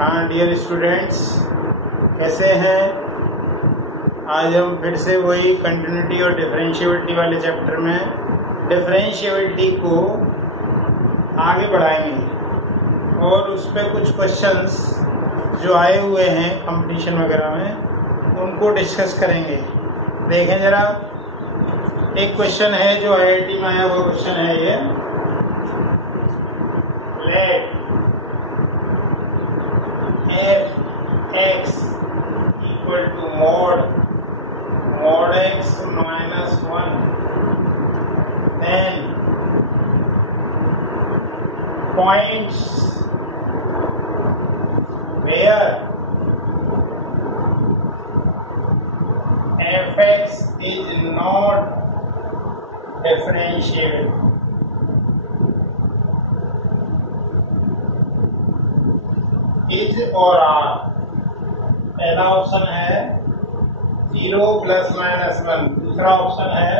हाँ dear students, कैसे हैं। आज हम फिर से वही कंटिन्यूटी और डिफरेंशिएबिलिटी वाले चैप्टर में डिफरेंशिएबिलिटी को आगे बढ़ाएंगे और उस पर कुछ क्वेश्चंस जो आए हुए हैं कंपटीशन वगैरह में उनको डिस्कस करेंगे। देखें ज़रा, एक क्वेश्चन है जो आईआईटी में आया हुआ क्वेश्चन है ये। Let f(x) equal to mod x minus 1, then points where f(x) is not differentiable. Is और आर। पहला ऑप्शन है 0 + -1, दूसरा ऑप्शन है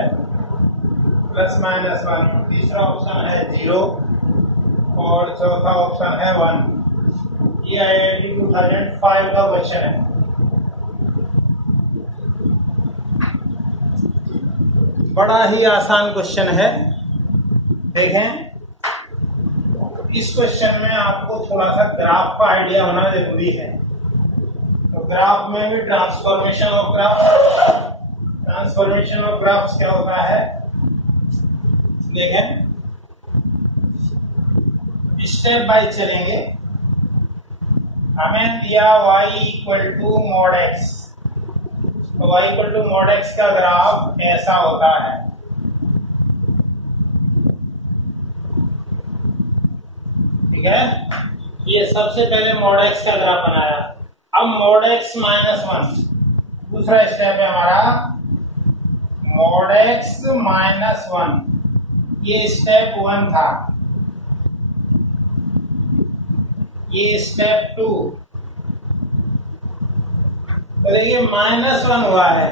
+-1, तीसरा ऑप्शन है 0 और चौथा ऑप्शन है 1। ये आईआईटी 2005 का क्वेश्चन है। बड़ा ही आसान क्वेश्चन है। देखें, इस क्वेश्चन में आपको थोड़ा सा ग्राफ का आइडिया होना जरूरी है। तो ग्राफ में भी ट्रांसफॉर्मेशन ऑफ ग्राफ्स क्या होता है, देखें स्टेप बाय चलेंगे। हमें दिया y = mod x, तो y = mod x का ग्राफ ऐसा होता है। ठीक है, ये सबसे पहले mod x का ग्राफ बनाया। अब mod x - 1, दूसरा स्टेप है हमारा mod x - 1, ये स्टेप 1 था। ये स्टेप 2। तो देखिए -1 हुआ है,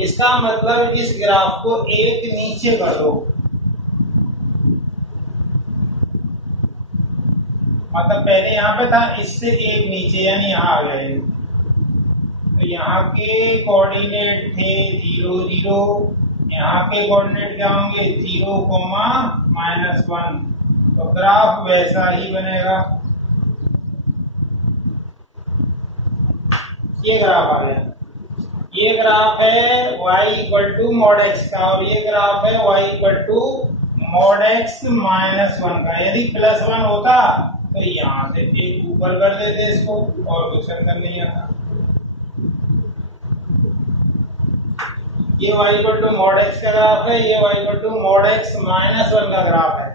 इसका मतलब इस ग्राफ को एक नीचे कर दो। मतलब पहले यहाँ पे था, इससे एक नीचे, यानी यहाँ आ गए। तो यहाँ के कोऑर्डिनेट थे 0, 0, यहाँ के कोऑर्डिनेट क्या होंगे 0, -1। तो ग्राफ वैसा ही बनेगा। ये ग्राफ आ गया। ये ग्राफ है y = mod x का और ये ग्राफ है y = mod x - 1 का। यदि +1 होता तो यहाँ से एक ऊपर कर देते इसको, और कुछ अंतर नहीं आता। ये y = mod x का ग्राफ है, ये y = mod x - 1 का ग्राफ है।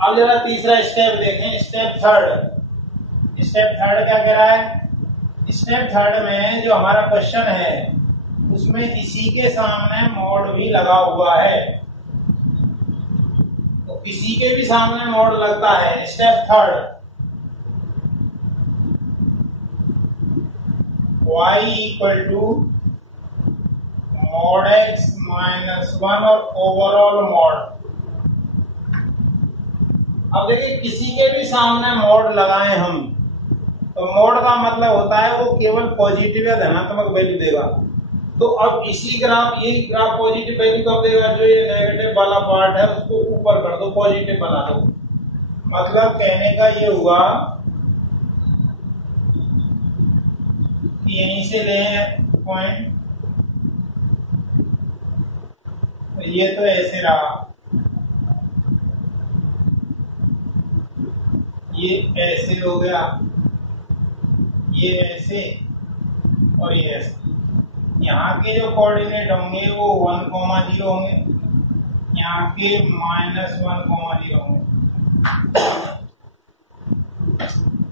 अब जरा तीसरा स्टेप देखें, स्टेप थर्ड क्या कह रहा है। स्टेप थर्ड में जो हमारा क्वेश्चन है उसमें इसी के सामने मोड भी लगा हुआ है। किसी के भी सामने मोड लगता है। Step third y = mod x - 1 और ओवरऑल मोड। अब देखिए, किसी के भी सामने मोड लगाएं हम, तो मोड का मतलब होता है वो केवल पॉजिटिव या धनात्मक वैल्यू देगा। तो अब इसी ग्राफ, यही ग्राफ पॉजिटिव वैल्यू कब देगा, जो ये नेगेटिव वाला पार्ट है उसको ऊपर कर दो, पॉजिटिव बना दो। मतलब कहने का ये हुआ कि यहीं से लें पॉइंट, तो ये तो ऐसे रहा, ये ऐसे हो गया, ये ऐसे और ये ऐसे। यहाँ के जो कोऑर्डिनेट होंगे वो 1, 0 होंगे, यहाँ के -1, 0 होंगे।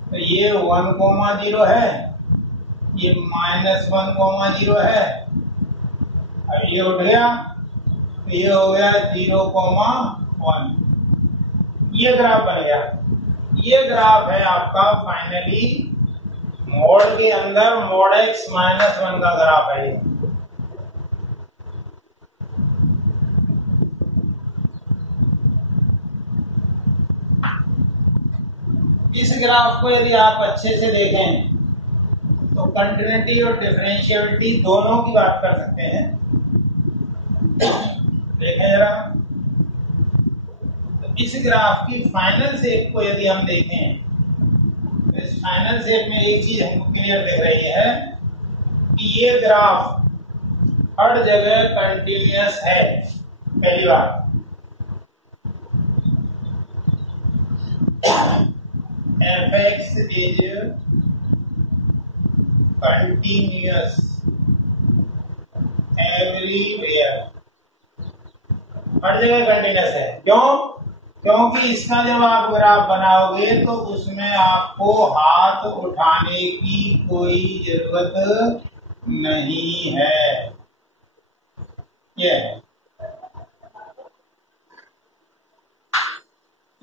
तो ये 1, 0 है, ये -1, 0 है। अब ये उठ गया, तो ये हो गया 0, 1। ये ग्राफ बन गया। ये ग्राफ है आपका फाइनली मोड के अंदर mod x - 1 का ग्राफ है। इस ग्राफ को यदि आप अच्छे से देखें तो कंटिन्यूटी और डिफरेंशिएबिलिटी दोनों की बात कर सकते हैं। देखें जरा, तो इस ग्राफ की फाइनल शेप को यदि हम देखें तो इस फाइनल शेप में एक चीज हमको क्लियर दिख रही है कि ये ग्राफ हर जगह कंटिन्यूअस है। पहली बात, fx is continuous everywhere, हर जगह कंटिन्यूअस है। क्यों? क्योंकि इसका जब आप ग्राफ बनाओगे तो उसमें आपको हाथ उठाने की कोई जरूरत नहीं है। ये है।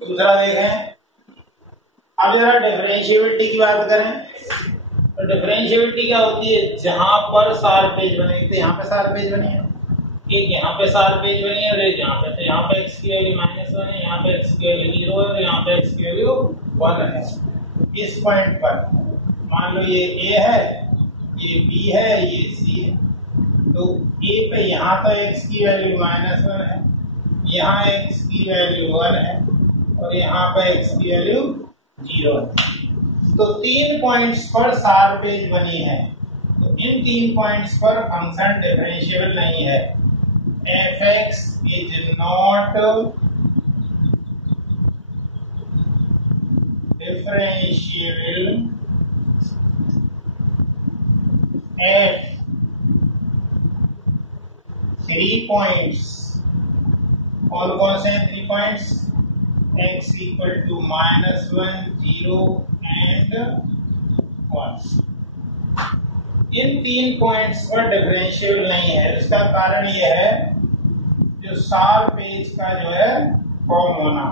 दूसरा देखें, अब जरा डिफरेंशिएबिलिटी की बात करें तो डिफरेंशिएबिलिटी क्या होती है? जहां पर शार्प पेज बने, तो यहाँ पे शार्प पेज बनी है, एक यहाँ पे शार्प पेज बनी है और एक यहाँ पे, तो यहाँ पे x की वैल्यू -1 है, यहाँ पे x की वैल्यू 0 है और यहाँ पे x की वैल्यू 1 है। इस पॉइंट पर मान लो ये a है, ये b है, ये c है, तो a पे यहाँ तो x की वैल्यू -1 है, यहाँ x की वैल्यू 1 है और यहाँ पे x की वैल्यू 0 है। तो 3 पॉइंट्स पर शार्प एज बनी है, तो इन 3 पॉइंट्स पर फंक्शन डिफरेंशिएबल नहीं है। fx is not differentiable at 3 points। कौन कौन से 3 points? x equal to -1, 0 and 1। In 3 points पर डिफरेंशिएबल नहीं है। इसका कारण यह है जो शार्प एज का जो है फॉर्म होना।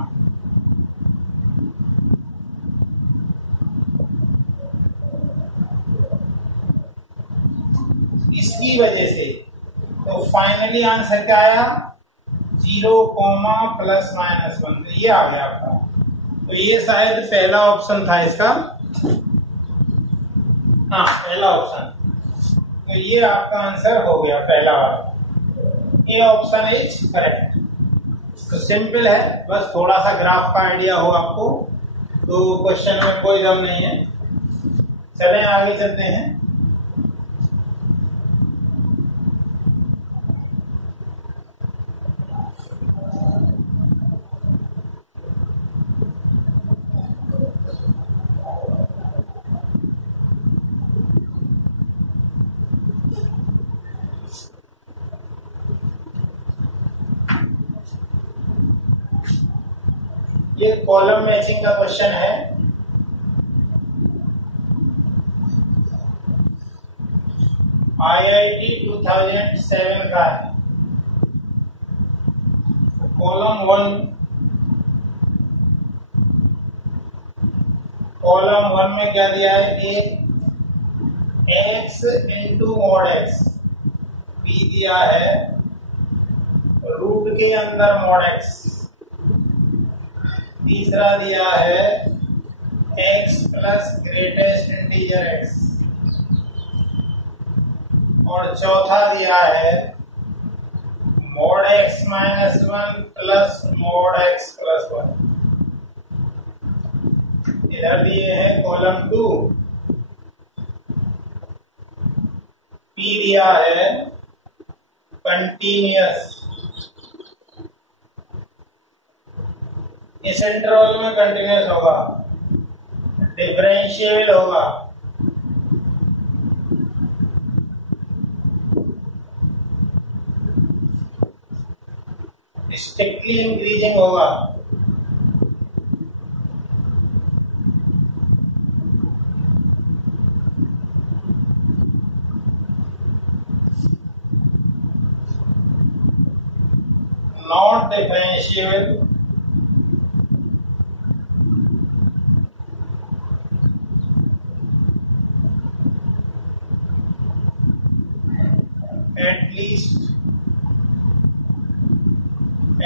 इसकी वजह से तो फाइनली आंसर क्या आया? 0, ±1। ये आ गया आपका। तो ये शायद पहला ऑप्शन था इसका। हाँ, पहला ऑप्शन। तो ये आपका आंसर हो गया पहला वाला। A option is correct. तो सिंपल है, बस थोड़ा सा ग्राफ का आइडिया हो आपको तो क्वेश्चन में कोई दम नहीं है। चलें आगे चलते हैं। ये कॉलम मैचिंग का क्वेश्चन है। IIT 2007 का है। कॉलम 1 में क्या दिया है? x into mod x, p दिया है रूट के अंदर मॉड x, तीसरा दिया है x plus greatest integer x, और चौथा दिया है mod x -1 plus mod x plus 1। इधर दिए हैं कॉलम 2, p दिया है कंटिन्यूअस। इस इंटरवल में कंटिन्यूअस होगा, डिफरेंशिएबल होगा, स्ट्रिक्टली इंक्रीजिंग होगा, not differentiable, at least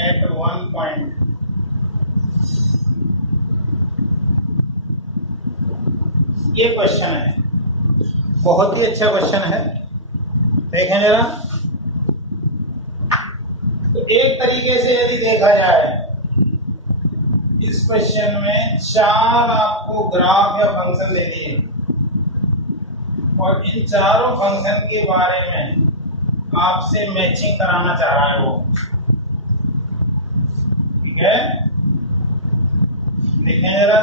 at 1 point। ये क्वेश्चन है, बहुत ही अच्छा क्वेश्चन है, देखें जरा। तो एक तरीके से यदि देखा जाए, इस क्वेश्चन में 4 आपको ग्राफ या फंक्शन दे दिए और इन चारों फंक्शन के बारे में आपसे मैचिंग कराना चाह रहा है वो, ठीक है। देखें जरा,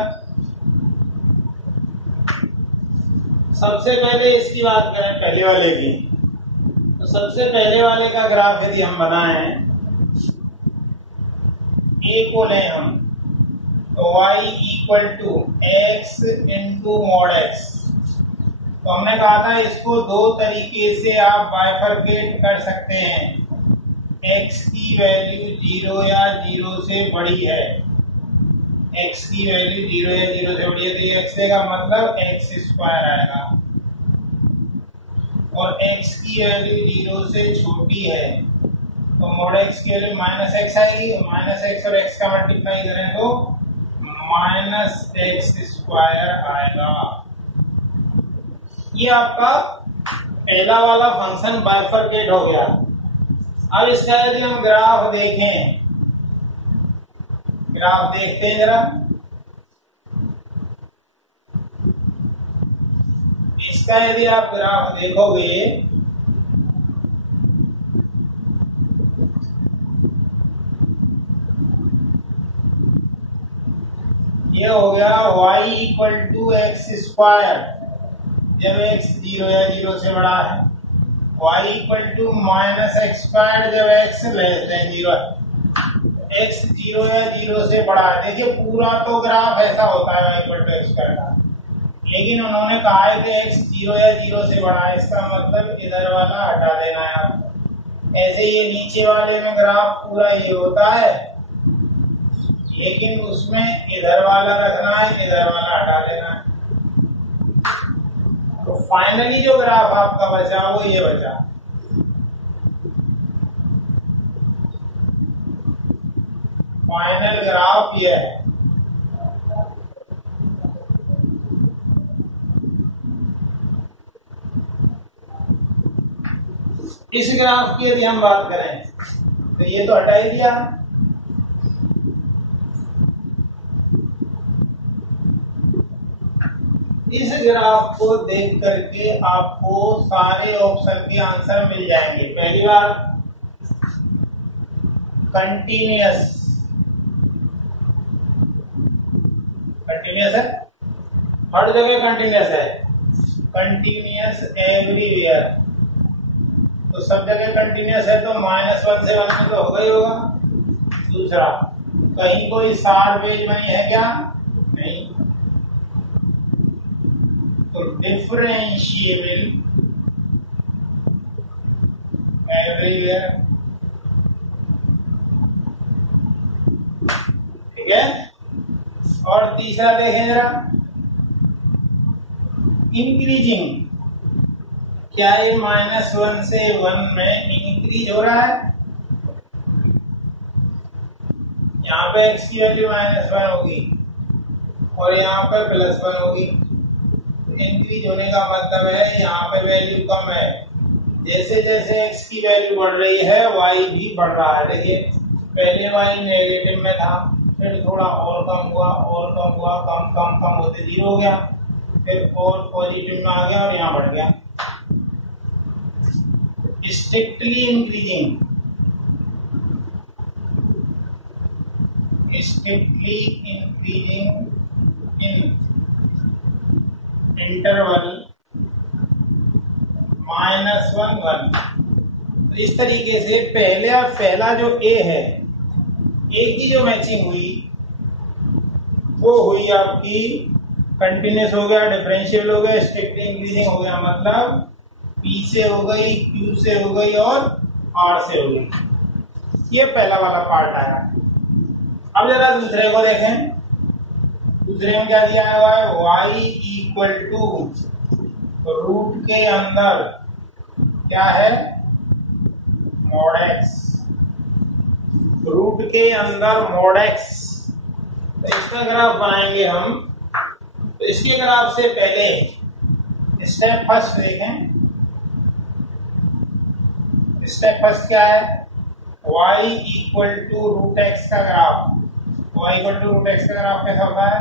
सबसे पहले इसकी बात करें, पहले वाले की। तो सबसे पहले वाले का ग्राफ यदि हम बनाएं, ए को लें हम, तो y equal to x into mod x. तो हमने कहा था इसको दो तरीके से आप बाइफरकेट कर सकते हैं। x की वैल्यू 0 या 0 से बड़ी है, x की वैल्यू 0 या 0 से बड़ी है, तो x देगा मतलब x स्क्वायर आएगा, और x की वैल्यू 0 से छोटी है तो मॉड x की वैल्यू माइनस एक्स आएगी, माइनस एक्स और x का मल्टीप्लाई करें तो माइनस एक्स स्क्वायर आएगा। ये आपका पहला वाला फंक्शन बाइफरकेट हो गया। अब इसका यदि हम ग्राफ देखें, ग्राफ देखते हैं जरा, इसका यदि आप ग्राफ देखोगे ये हो गया y equal to x square, जब x 0 या 0 से बड़ा है, y equal to minus x square जब x लेस देन 0 है, x 0 या 0 से बड़ा है। देखिए पूरा तो ग्राफ ऐसा होता है y equal to x square का, लेकिन उन्होंने कहा है कि x 0 या 0 से बड़ा है, इसका मतलब इधर वाला हटा देना है आपको। ऐसे ये नीचे वाले में ग्राफ पूरा ये होता है, लेकिन उसमें इधर वाला रखना है, इधर वाला हटा देना है। तो फाइनली जो ग्राफ आपका बचा वो ये बचा। फाइनल ग्राफ ये है। इस ग्राफ की यदि हम बात करें तो ये तो हटा ही दिया, इस ग्राफ को देख करके आपको सारे ऑप्शन के आंसर मिल जाएंगे। पहली बात कंटिन्यूअस, कंटिन्यूअस है, हर जगह कंटिन्यूअस है, कंटिन्यूअस एवरीवेयर, तो सब जगह कंटिन्यूअस है तो -1 से 1 में तो होगा ही होगा। दूसरा, कहीं कोई शार्प एज बनी है क्या? नहीं, तो डिफरेंशिएबल एवरीवेयर, ठीक है। और तीसरा देखें जरा, इंक्रीजिंग, क्या ये -1 से 1 में इंक्रीज हो रहा है? यहाँ पे x की वैल्यू -1 होगी और यहाँ पे +1 होगी, इंक्रीज होने का मतलब है यहाँ पे वैल्यू कम है। जैसे जैसे x की वैल्यू बढ़ रही है y भी बढ़ रहा है। देखिए पहले y नेगेटिव में था, फिर थोड़ा और कम हुआ और कम हुआ, कम कम कम होते 0 हो गया, फिर और पॉजिटिव में आ गया और यहाँ बढ़ गया। Strictly increasing, strictly increasing in interval -1 1। तो इस तरीके से पहला जो a है, a की जो मैचिंग हुई वो हुई आपकी कंटिन्यूअस हो गया, डिफरेंशियल हो गया, स्ट्रिक्टली इंक्रीजिंग हो गया, मतलब P से हो गई, Q से हो गई और R से हो गई। ये पहला वाला पार्ट आया। अब जरा दूसरे को देखें, दूसरे में क्या दिया हुआ है? y इक्वल टू रूट के अंदर क्या है? मॉड x, रूट के अंदर मॉड x। तो इसका ग्राफ बनाएंगे हम तो इसके ग्राफ से पहले स्टेप फर्स्ट देखें। स्टेप फर्स्ट क्या है? y equal to root x का graph. y equal to root x का ग्राफ कैसा होता है?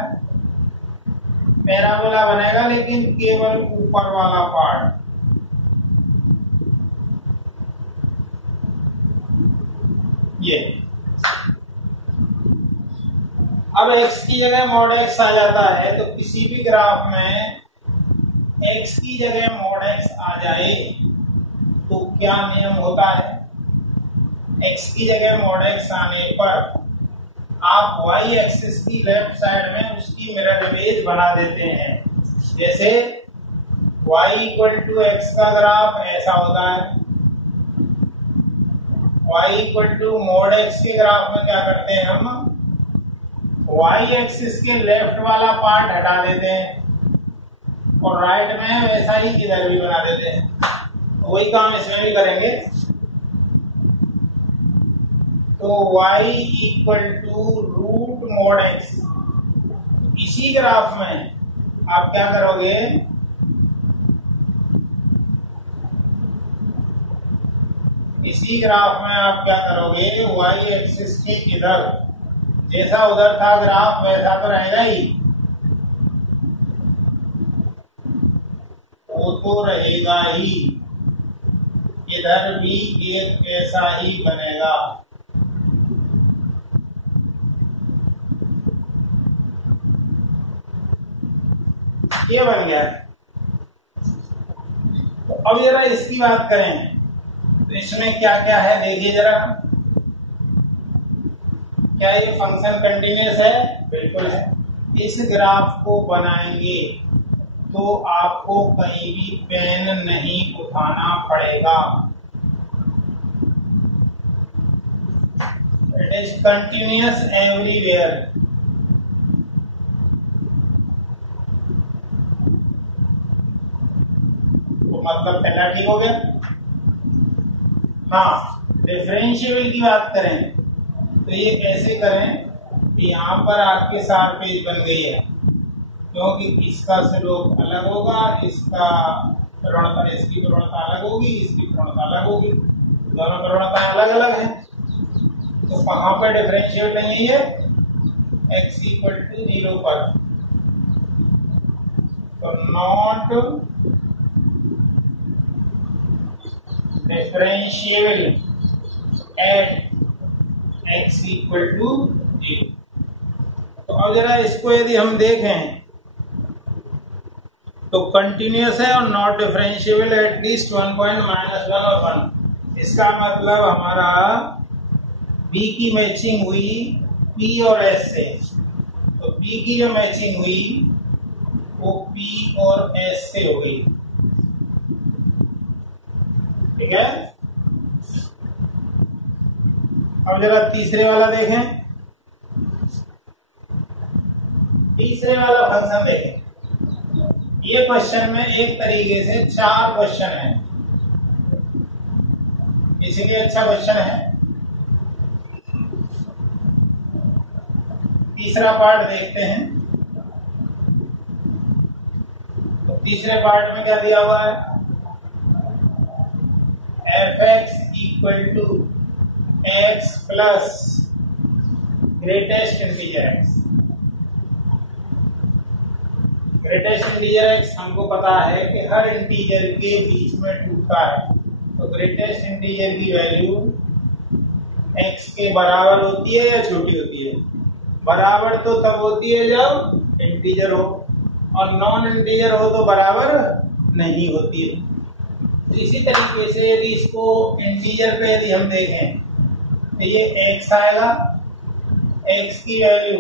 पैराबोला बनेगा लेकिन केवल ऊपर वाला पार्ट। ये अब x की जगह मॉड x आ जाता है, तो किसी भी ग्राफ में x की जगह मॉड x आ जाए तो क्या नियम होता है? x की जगह मॉड x आने पर आप y एक्सिस की लेफ्ट साइड में उसकी मिरर इमेज बना देते हैं। जैसे y इक्वल टू एक्स का ग्राफ ऐसा होता है। y equal to mod x के ग्राफ में क्या करते हैं हम? y एक्सिस के लेफ्ट वाला पार्ट हटा देते हैं और राइट में वैसा ही इधर भी बना देते हैं। वही काम इसमें भी करेंगे। तो y equal to root mod x, इसी ग्राफ में आप क्या करोगे? इसी ग्राफ में आप क्या करोगे? y एक्सिस के इधर जैसा उधर था ग्राफ वैसा तो रहेगा ही, वो तो रहेगा ही, इधर भी एक ऐसा ही बनेगा। ये बन गया। तो अब जरा इसकी बात करें तो इसमें क्या क्या है देखिए जरा। क्या ये फंक्शन कंटिन्यूअस है? बिल्कुल है। इस ग्राफ को बनाएंगे तो आपको कहीं भी पेन नहीं उठाना पड़ेगा। It is continuous everywhere. तो मतलब पहला ठीक हो गया। हाँ, डिफरेंशिएबल की बात करें तो ये कैसे करें कि यहाँ पर आपके सरफेस बन गई है, क्योंकि इसका स्लोप अलग होगा, इसका प्रवणता, इसकी प्रवणता अलग होगी, इसकी प्रवणता अलग होगी, दोनों प्रवणताएं अलग अलग हैं। तो कहाँ पर डिफरेंशिएबल नहीं है? x इक्वल टू 0 पर। तो not differentiable at x equal to 0। तो अब जरा इसको यदि हम देखें तो कंटिन्यूअस है और नॉट डिफरेंशिएबल एटलीस्ट 1 और 1। इसका मतलब हमारा b की मैचिंग हुई p और s से। तो b की जो मैचिंग हुई वो p और s से हो गई। ठीक है। अब जरा तीसरे वाला देखें। तीसरे वाला फंक्शन देखें। ये क्वेश्चन में एक तरीके से 4 क्वेश्चन हैं, इसीलिए अच्छा क्वेश्चन है। तीसरा पार्ट देखते हैं। तो तीसरे पार्ट में क्या दिया हुआ है? f(x) equal to x plus greatest integer x। Greatest integer x हमको पता है कि हर इंटीजर के बीच में टूटता है। तो ग्रेटेस्ट इंटीजर की वैल्यू x के बराबर होती है या छोटी होती है? बराबर तो तब होती है जब इंटीजर हो, और नॉन इंटीजर हो तो बराबर नहीं होती है। तो इसी तरीके से यदि इसको इंटीजर पे यदि हम देखें तो ये x आएगा। x की वैल्यू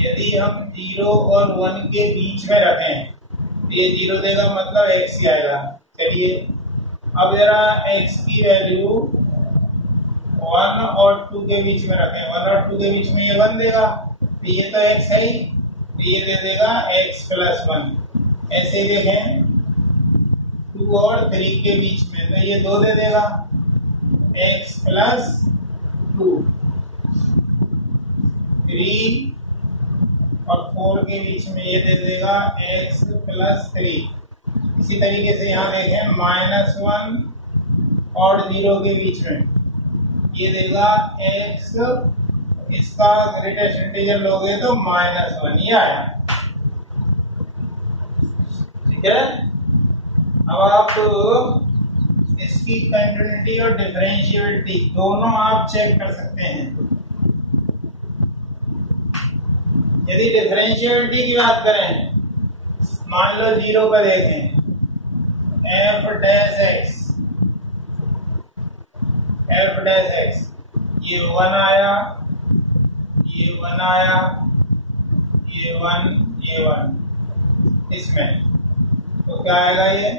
यदि हम 0 और 1 के बीच में रखें तो ये 0 देगा, मतलब x ही आएगा। चलिए अब जरा x की वैल्यू 1 और 2 के बीच में रखें। 1 और 2 के बीच में ये 1 देगा, तो ये तो x है ही, तो ये दे देगा x प्लस 1। ऐसे ही देखें 2 और 3 के बीच में, तो ये 2 दे देगा x प्लस 2। 3 और 4 के बीच में ये दे देगा x + 3। इसी तरीके से यहाँ देखें -1 और 0 के बीच में ये देगा x, इसका ग्रेटेस्ट इंटीजर लोगे तो -1, ये आया। ठीक है, अब आप इसकी कंटिन्यूटी और डिफरेंशिएबिलिटी दोनों आप चेक कर सकते हैं। यदि डिफरेंशिएबिलिटी की बात करें, मान लो 0 पर देखें, f डैश x, ये 1 आया, ये 1 आया, ये 1 इसमें, तो क्या आएगा ये?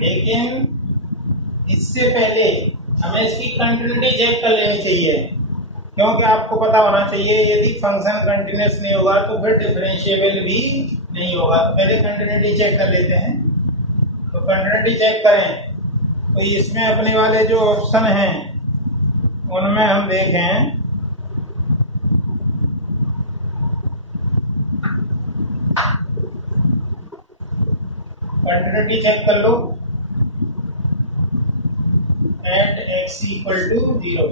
लेकिन इससे पहले हमें इसकी कंटिन्यूटी चेक कर लेनी चाहिए, क्योंकि आपको पता होना चाहिए यदि फंक्शन कंटिन्यूस नहीं होगा तो फिर डिफरेंशिएबल भी नहीं होगा। तो पहले कंटिन्यूटी चेक कर लेते हैं। तो कंटिन्यूटी चेक करें तो इसमें अपने वाले जो ऑप्शन हैं उनमें हम देखें, कंटिन्यूटी चेक कर लो एट x = 0।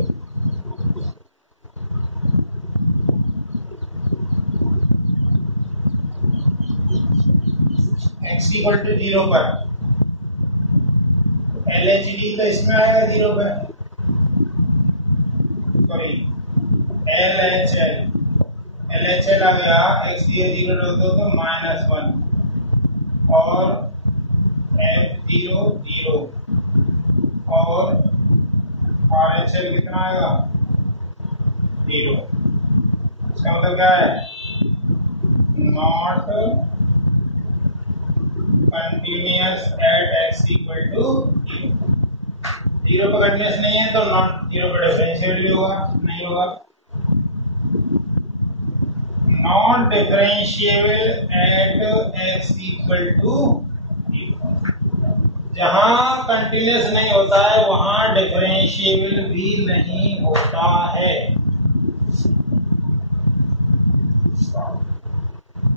x = 0 पर LHD तो इसमें आएगा 0 पर, सॉरी LHL आ गया, x 0 रख दो तो -1 और F0 0 और RHL कितना आएगा? 0। इसका मतलब क्या है? Not continuous at x = 0। 0 पर कंटिन्यूअस नहीं है तो नॉट 0 पर डिफरेंशिएबल भी होगा, नहीं होगा। Not differentiable at x = 0। जहां कंटिन्यूअस नहीं होता है वहां डिफरेंशिएबल भी नहीं होता है।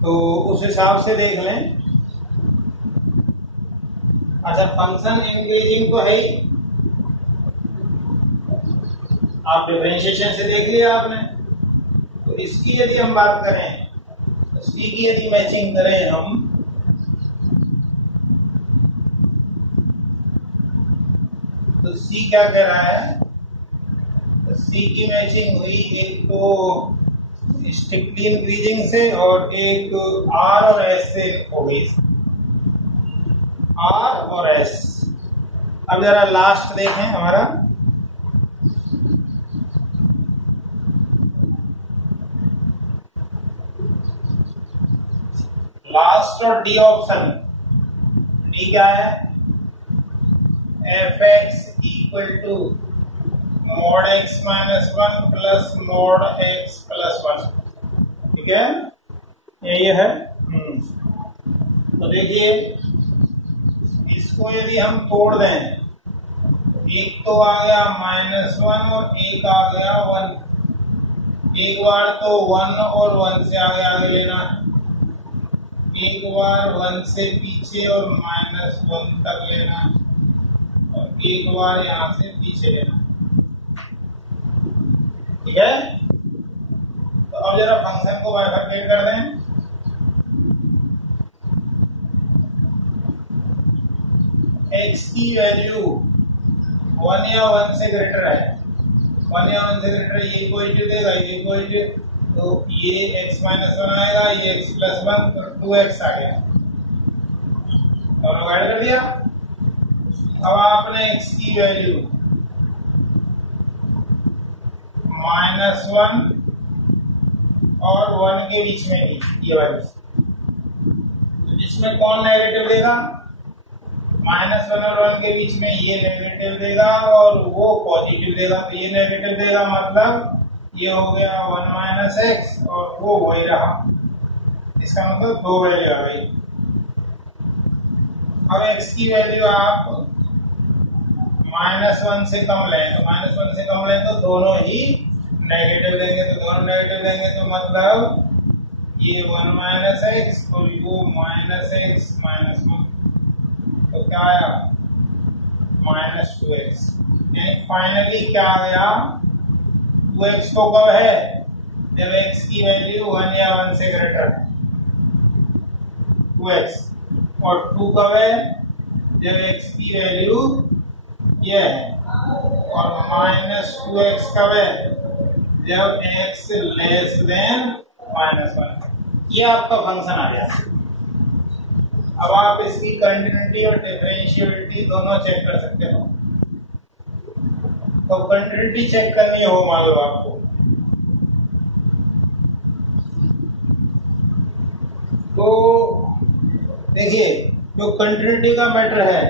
तो उस हिसाब से देख लें। अच्छा, फंक्शन इंक्रीजिंग तो है ही, आप डिफरेंशिएशन से देख लिया आपने। तो इसकी यदि हम बात करें, तो सी की यदि मैचिंग करें हम, तो सी क्या कह रहा है? तो सी की मैचिंग हुई एक तो स्ट्रिक्टली इंक्रीजिंग से और एक आर और एस से हो गई, आर और एस। अब जरा लास्ट देखें हमारा, लास्ट और डी ऑप्शन। डी क्या है? fx = mod x - 1 plus mod x + 1। ठीक है, यही है। तो देखिए, इसको यदि हम तोड़ दें, एक तो आ गया -1 और एक आ गया 1। एक बार तो 1 और 1 से आगे लेना, एक बार 1 से पीछे और -1 तक लेना, और एक बार यहां से पीछे लेना। ठीक है, तो अब जरा फंक्शन को बाइफरकेट कर दें। x की वैल्यू 1 या 1 से ग्रेटर है, 1 या 1 से ग्रेटर, ये पॉजिटिव देगा, ये पॉजिटिव, तो ये x - 1 आएगा, ये x + 1, तो 2x आ गया। दोनों ऐड कर दिया। अब आपने x की वैल्यू -1 और 1 के बीच में ली, ये वाली, तो जिसमें कौन नेगेटिव देगा? -1 और 1 के बीच में ये नेगेटिव देगा और वो पॉजिटिव देगा। तो ये नेगेटिव देगा, मतलब ये हो गया 1 माइनस एक्स और वो वही रहा, इसका मतलब 2 वैल्यू आ गई। अब एक्स की वैल्यू आप -1 से कम लें, तो -1 से कम लें तो दोनों ही नेगेटिव देंगे, तो दोनों नेगेटिव देंगे तो मतलब ये 1 माइनस एक्स और वो -x -1, तो क्या आया -2x। यानी फाइनली क्या आ गया, 2x को कब है, जब x की वैल्यू 1 या 1 से ग्रेटर है 2x, और 2 कब है, जब x की वैल्यू ये है, और -2x कब है, जब x लेस देन -1। ये आपका फंक्शन आ गया। अब आप इसकी कंटिन्यूटी और डिफरेंशिएबिलिटी दोनों चेक कर सकते हो। तो कंटिन्यूटी चेक करनी हो मान लो आपको, तो देखिए जो कंटिन्यूटी का मैटर है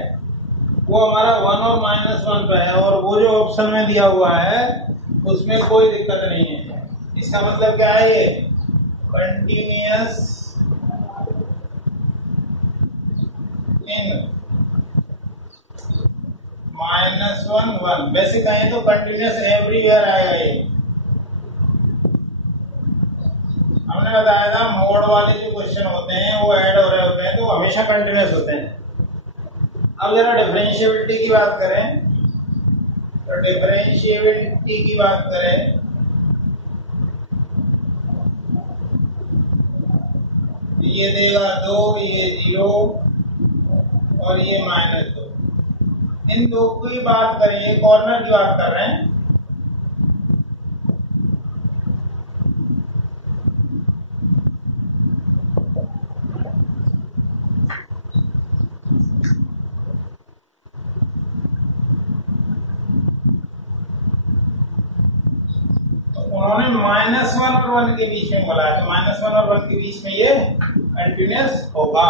वो हमारा 1 और -1 पे है, और वो जो ऑप्शन में दिया हुआ है उसमें कोई दिक्कत नहीं है। इसका मतलब क्या है, ये कंटिन्यूअस इन -1 1, वैसे कहें तो कंटिन्यूअस एवरीवेयर आएगा। ये हमने बताया था मोड वाले जो क्वेश्चन होते हैं वो ऐड हो रहे होते हैं तो हमेशा कंटिन्यूअस होते हैं। अब जरा डिफरेंशिएबिलिटी की बात करें, तो डिफरेंशिएबिलिटी की बात करें ये देगा 2, ये 0 और ये -2। इन दो की बात करें, ये कॉर्नर की बात कर रहे हैं, उन्होंने -1 और 1 के बीच में बोला है, तो -1 और 1 के बीच में ये कंटिन्यूअस होगा,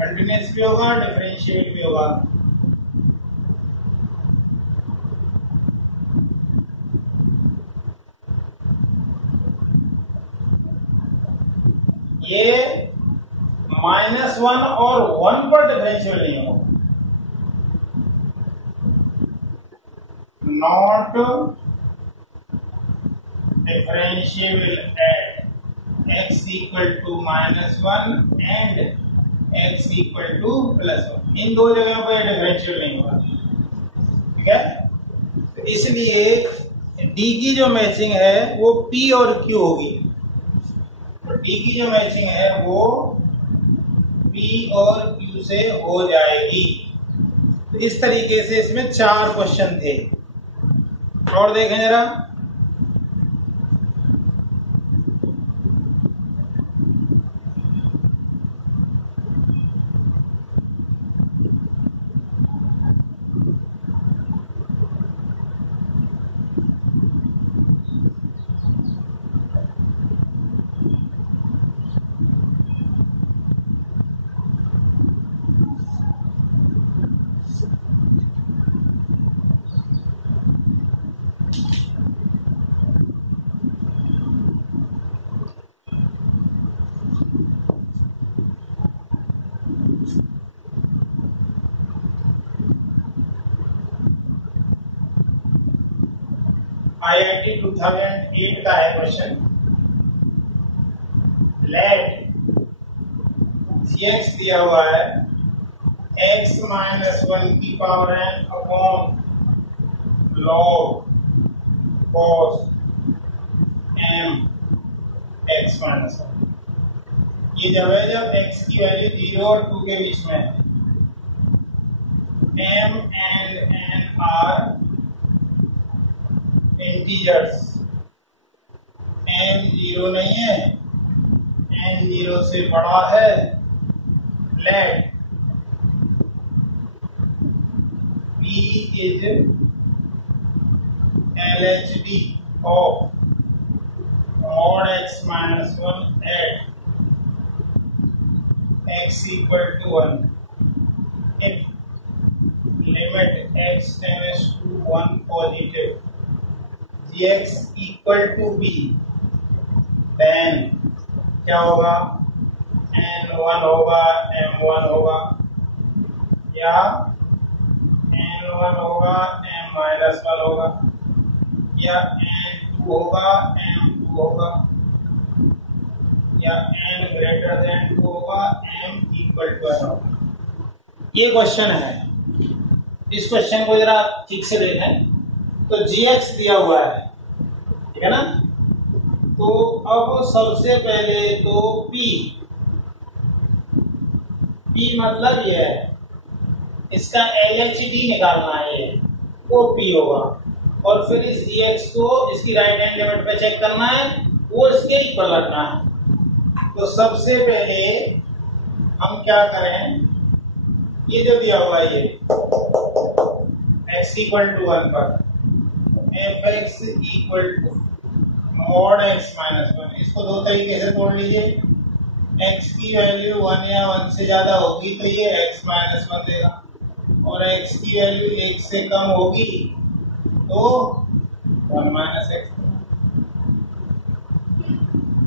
कंटिन्यूअस भी होगा, डिफरेंशिएबल भी होगा। ये -1 और 1 पर डिफरेंशिएबल नहीं होगा, not differentiable at x equal to -1 and x equal to +1। इन दो जगहों पर डिफरेंशियल नहीं होगा, ठीक है। तो इसलिए D की जो मैचिंग है वो P और Q होगी, तो D की जो मैचिंग है वो P और Q से हो जाएगी। तो इस तरीके से इसमें 4 क्वेश्चन थे, और देखें जरा, IIT 2008 का है क्वेश्चन। लेट Cx दिया हुआ है x -1 की power n upon log cos m x -1। ये जब है जब x की वैल्यू 0 और 2 के बीच में है। m and n are integers, m 0 नहीं है, n 0 से बड़ा है। Let p is LHD of mod x -1 at x equal to 1 if limit x tends to 1 positive x equal to p, then क्या होगा, n1 होगा, m1 होगा, या n1 होगा, m-1 होगा, या n2 होगा, m2 होगा, या n ग्रेटर देन 2 होगा, m इक्वल टू n होगा। ये क्वेश्चन है। इस क्वेश्चन को जरा ठीक से देखें तो gx दिया हुआ है, ठीक है ना। तो अब सबसे पहले तो p मतलब ये है, इसका LHD निकालना है, ये वो p होगा, और फिर इस gx को इसकी राइट हैंड लिमिट पे चेक करना है, वो इसके इक्वल रखना है। तो सबसे पहले हम क्या करें, ये जो दिया हुआ है, ये x इक्वल टू 1 पर fx equal to mod x minus 1, इसको दो तरीके से तोड़ लीजिए। x की वैल्यू 1 या 1 से ज्यादा होगी तो ये x माइनस 1 देगा, और x की वैल्यू 1 से कम होगी तो 1 माइनस x।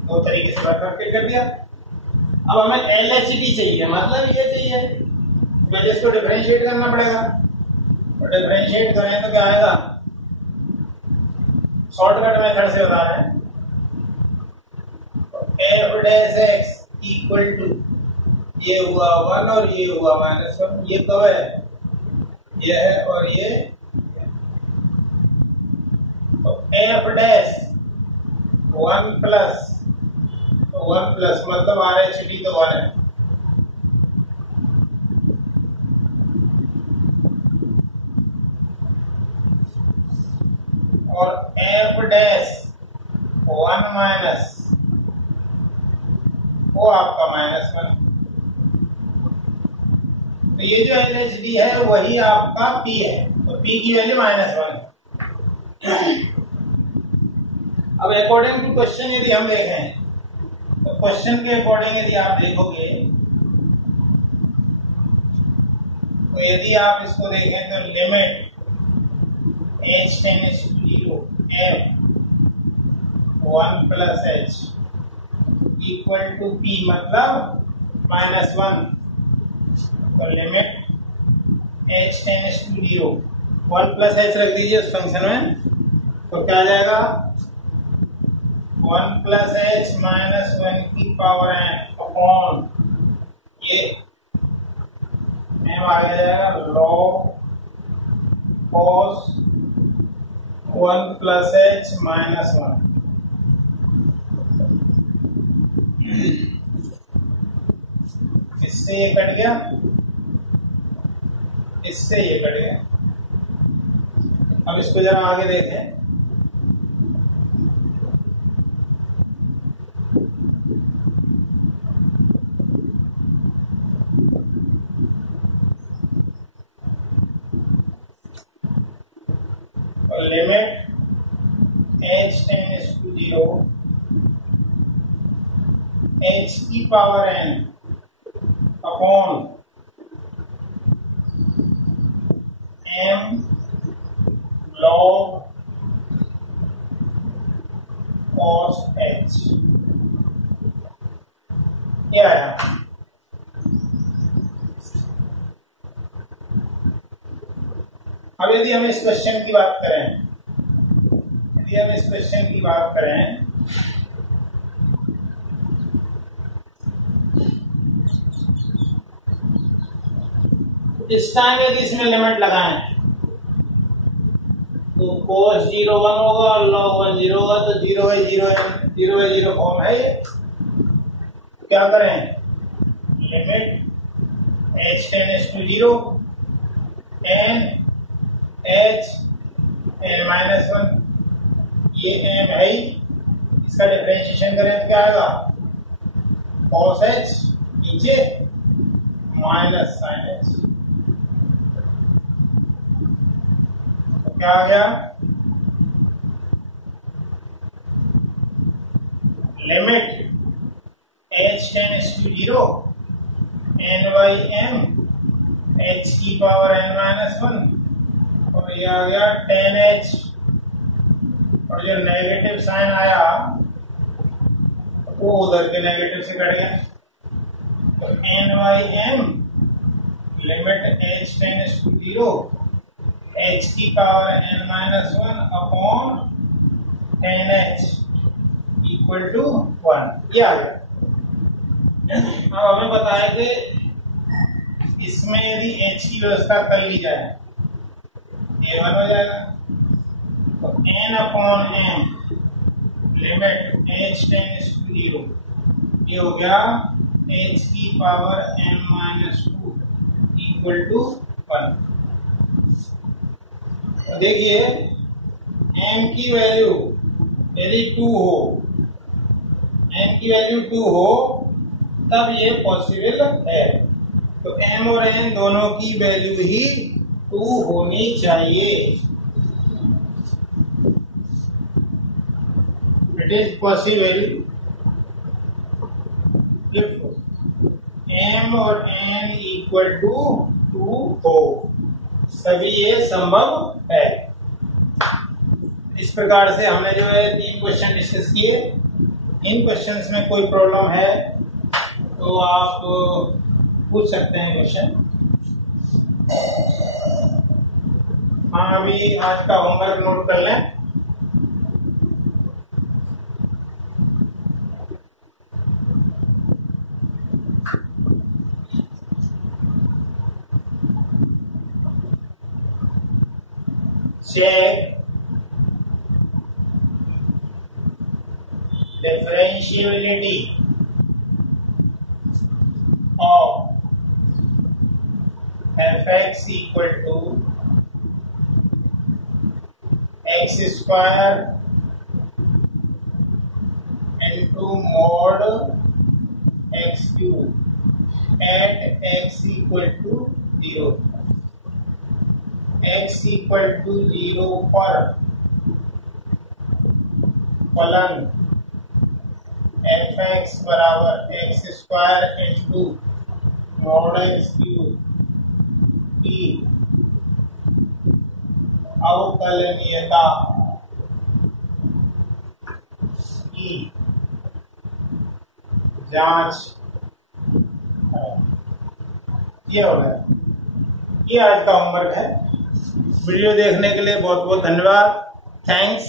दो तरीके से बाइफरकेट कर दिया। अब हमें LHD चाहिए, मतलब ये चाहिए, पहले इसको डिफरेंशिएट करना पड़ेगा। तो डिफरेंशिएट करें तो क्या आएगा, शॉर्टकट मेथड से बता रहे हैं, f dash x equal to, ये हुआ 1 और ये हुआ -1, ये कब है, ये है और ये, तो f डैश 1 प्लस, तो 1 प्लस मतलब RHD तो 1 है, और f डैश 1 माइनस, वो आपका -1। तो ये जो LHD है वही आपका p है, तो p की वैल्यू -1। अब अकॉर्डिंग टू क्वेश्चन यदि हम देखें, तो क्वेश्चन के अकॉर्डिंग यदि आप देखोगे, तो यदि आप इसको देखें तो limit h tends to 0 f 1 plus h equal to p मतलब -1, तो limit h tends to 0 1 plus h रख दीजिए उस फंक्शन में, तो क्या आ जाएगा, 1 प्लस h माइनस 1 की पावर n अपॉन ये m आ जाएगा log cos 1 plus h minus 1। इससे ये कट गया, इससे ये कट गया। अब इसको जरा आगे देखें, limit h tends to 0 h की power n upon m log cos h, ये आया। अब यदि हम इस क्वेश्चन की बात करें, इस टाइम यदि इसमें लिमिट लगाएं तो cos 0 1 होगा और log 1 0 होगा, तो 0 है 0 है 0 है 0 फॉर्म है ये। क्या करें, limit h tends to 0 n h n minus 1, ये m है ही, इसका डिफरेंशिएशन करें तो क्या आएगा, cos h नीचे माइनस sin h, तो क्या आ गया, limit h tends to 0 n by m h की पावर n माइनस 1, और ये आ गया 10h और जो नेगेटिव साइन आया वो उधर के नेगेटिव से कट गया। तो n by m limit h tends to 0 h की power n minus 1 upon n h equal to 1, ये आ गया। अब हमें पता है कि इसमें यदि एच की व्यवस्था कर ली जाए A1 हो जाएगा। तो n upon m limit h tends to 0 ये हो गया एच की power m minus 2 equal to 1। देखिए m की वैल्यू यदि 2 हो, m की वैल्यू 2 हो तब ये पॉसिबल है। तो m और n दोनों की वैल्यू ही 2 होनी चाहिए। It is possible if m और n इक्वल टू 2 हो, तभी ये संभव है। इस प्रकार से हमने जो है 3 क्वेश्चन डिस्कस किए। इन क्वेश्चंस में कोई प्रॉब्लम है तो आप पूछ सकते हैं क्वेश्चन। हाँ, अभी आज का होमवर्क नोट कर लें। Check differentiability of fx equal to x square into mod x cube at x equal to 0। x equal to 0 पर फलन fx बराबर x square into mod x cube की अवकलनीयता की जांच ये हो गया। ये आज का होमवर्क है। वीडियो देखने के लिए बहुत बहुत धन्यवाद। थैंक्स।